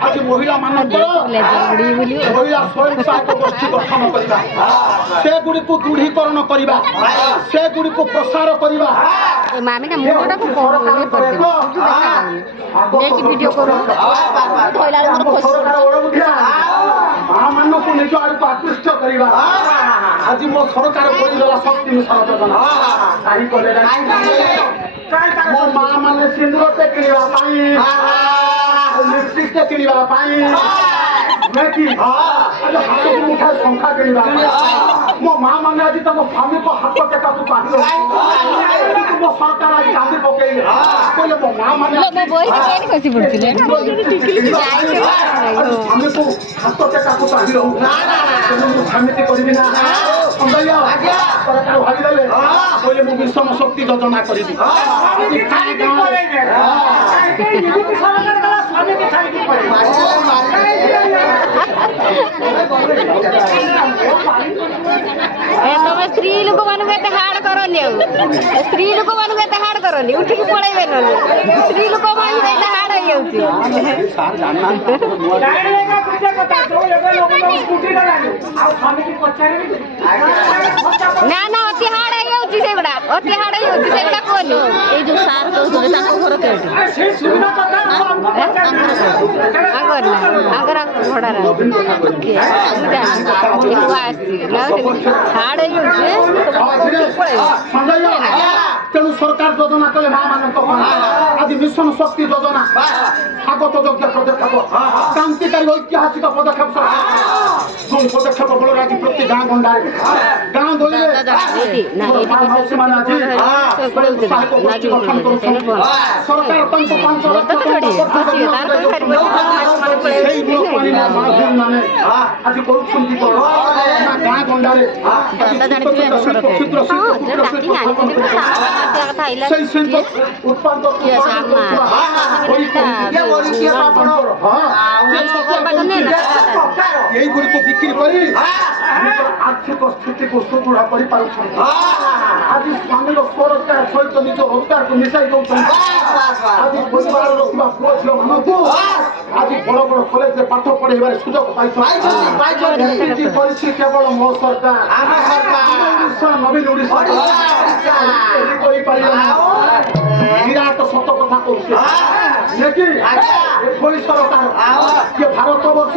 आज महिला महिला स्वयं सहायक गोष्ठी गठन करवा से गुड़ी को दृढ़ीकरण करवा से गुड़ी को प्रसार करवा माँ मान को निज आड़ को आकृष्ट करवा आज मो सरकार शक्ति मिशन योजना मो माँ मैंने सिंदूर से किणवा लिपस्टिक से किणवा मुठा संख्या किणवा मो माँ मैंने आज तुम स्वामी को हाथ टेका को बांध मो सरकार आज चांदी पकई बोले मो माँ मैंने स्वामी को हाथ टेका को बांध समिति करबी ना सरकार भागीदेले बोले मु मिशन शक्ति योजना करी तुम स्त्री लोक मान हाड़ करनी स्त्री लोक मान हाड़ करनी उठिक पड़े स्त्री लोक मान हाड़ ना ना अति हाड़ सेगुड़ा अति हाड़ सेगुड़ा कहनी ये जो सार कहते घर तेणु सरकार योजना कले माँ मान आज मिशन शक्ति योजना स्वागत योग्य पदक्षेप क्रांतिकारी ऐतिहासिक पदक्षेप जो पदक्षेप फल आज प्रति गाँ गंडारे गाँ गली सरकार आज गाँ गंडारे यही गुड़ी को बिक्री कर आर्थिक स्थिति को सुदृढ़ कर आज स्वामी स्वरोजगार सहित निज रोजगार को मिसाई दौर आज परिवार पुओ झील मान आज बड़ बड़ कॉलेज में पाठ पढ़ाई सुजोग पाई केवल मो सरकार नवीन ओडिशा विराट सत कथा कहूँ सरकार ये भारत वर्ष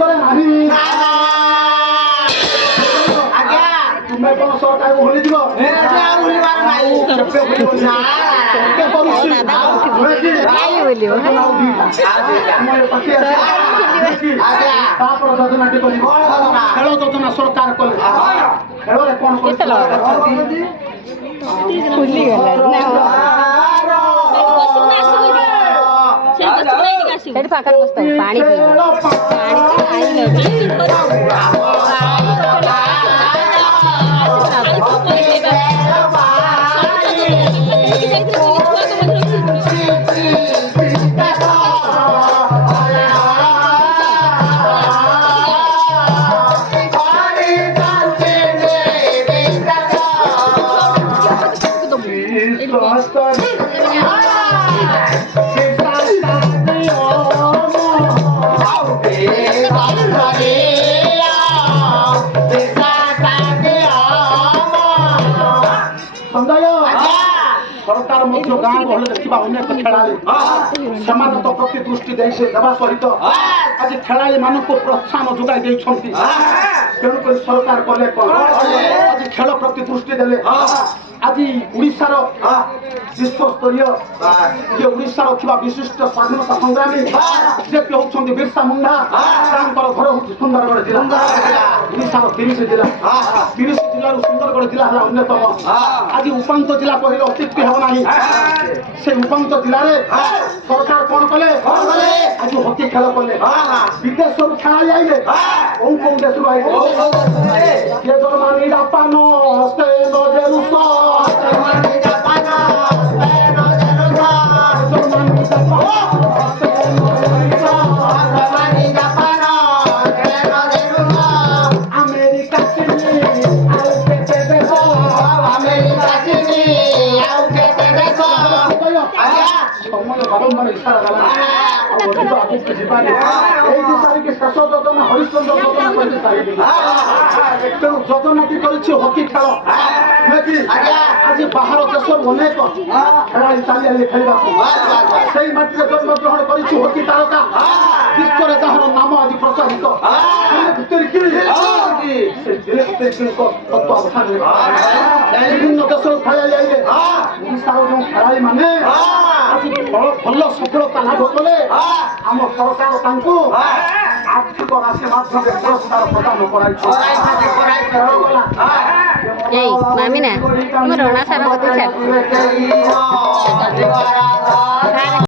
तुम्हें कौन सरकार को भूली जीव खेल योजना सरकार कले खेल कौन पाखर बसता पानी सरकार गाँ गहल देखा अनेक खेलाड़ी तो प्रति दृष्टि देवा सहित आज खेलाड़ी मान प्रोत्साहन जोगाई तेणुक सरकार कले आज खेल प्रति दृष्टि देले आज उड़ीसार विश्वस्तरीय ये उड़ीसार थिबा विशिष्ट स्वाधीनता संग्रामी जे होउछन्ति बिरसा मुंडा तांकर घर होउछि सुंदरगढ़ जिला उड़ीसार 30 जिला 30 जिल्लार सुंदरगढ़ जिला हला अन्यतम आज उपांत जिला कहले अतिक्ति हेब नाही से उपांत जिला रे सरकार कोन कले आज हॉकी खेल कले विदेश खेला आइले कोन देश आइले ये Japano, Steno, Jerusalem. Germany, Japan, Steno, Jerusalem. Germany, Japan, Steno, Jerusalem. America, Chile, al que te dejo. America, Chile, al que te dejo. সময় বারংবার ইশারা দেওয়া আগুনকে জীবানে এই যে তারিখে শেষ যোজনা হরিশ্চন্দ্র যোজনা করতে চাইবে তেଣୁ যোজনাটি କରିଛି ହକି ଖେଳ ନୁହେଁ ଆଜି ବାହାର ଦେଶରୁ ଅନେକ ଖେଳାଳି ଚାଲି ଆଇଲେ ଖେଳିବାକୁ ସେଇ ମାଟିରେ ଜନ୍ମଗ୍ରହଣ କରିଛି ହକି ତାରକା ବିଶ୍ୱରେ ଯାହାର ନାମ ଆଜି ପ୍ରଚାରିତ ବିଭିନ୍ନ ଦେଶରୁ ଖେଳାଳି ଆଇଲେ ଓଡ଼ିଶାର ଯେଉଁ ଖେଳାଳି ମାନେ ଆଜି ଭଲ ସଫଳତା ଲାଭ କଲେ ଆମ ସରକାର ତାଙ୍କୁ ଆର୍ଥିକ ରାଶି ମାଧ୍ୟମରେ ପୁରସ୍କାର ପ୍ରଦାନ କରାଇଛି ଏଇ ମାମିନା ମୋ ରଣା ସାର ବୋଧେ ଛାଡ